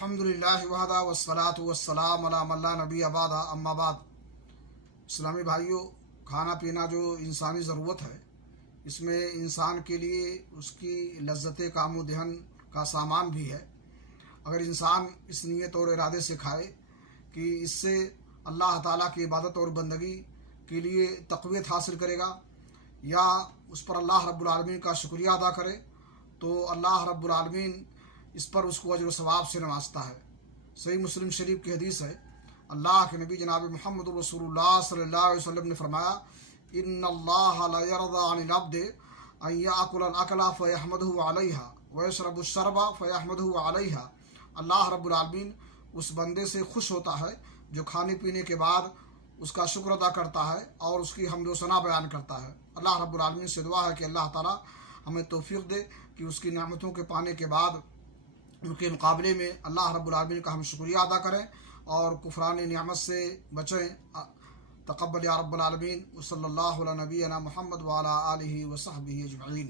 अल्हम्दुलिल्लाहि वहदा वस्सलातु वस्सलाम अला मन ला नबी अबादा अम्मा बाद। इस्लामी भाइयों, खाना पीना जो इंसानी ज़रूरत है, इसमें इंसान के लिए उसकी लज्जत कामो दहन का सामान भी है। अगर इंसान इस नीयत और इरादे से खाए कि इससे अल्लाह ताला की इबादत और बंदगी के लिए तक़वियत हासिल करेगा या उस पर अल्लाह रब्बुल आलमीन का शुक्रिया अदा करे, तो अल्लाह रब्बुल आलमीन इस पर उसको अजर व सवाब से नवाजता है। सही मुस्लिम शरीफ की हदीस है, अल्लाह के नबी जनाब मोहम्मद रसूलुल्लाह सल्लल्लाहु अलैहि वसल्लम ने फरमाया, इन्नल्लाह ला यरदा अनिल अब्दि अन याकुल अकला फयहमदहु अलैहा व यशरबु शरबा फयहमदहु अलैहा। अल्लाह रब्बुल आलमीन उस बंदे से खुश होता है जो खाने पीने के बाद उसका शुक्र अदा करता है और उसकी हम्द व सना बयान करता है। अल्लाह रब्बुल आलमीन से दुआ है कि अल्लाह ताला हमें तौफीक दे कि उसकी नेमतों के पाने के बाद उनके मुकाबले में अल्लाह रब्बुल आलमीन का हम शुक्रिया अदा करें और कुफरान नियामत से बचें। तक़ब्बल या रब्बल आलमीन। सल्लल्लाहु अला नबीना मुहम्मद व अला आलिहि व सहबिहि अजमईन।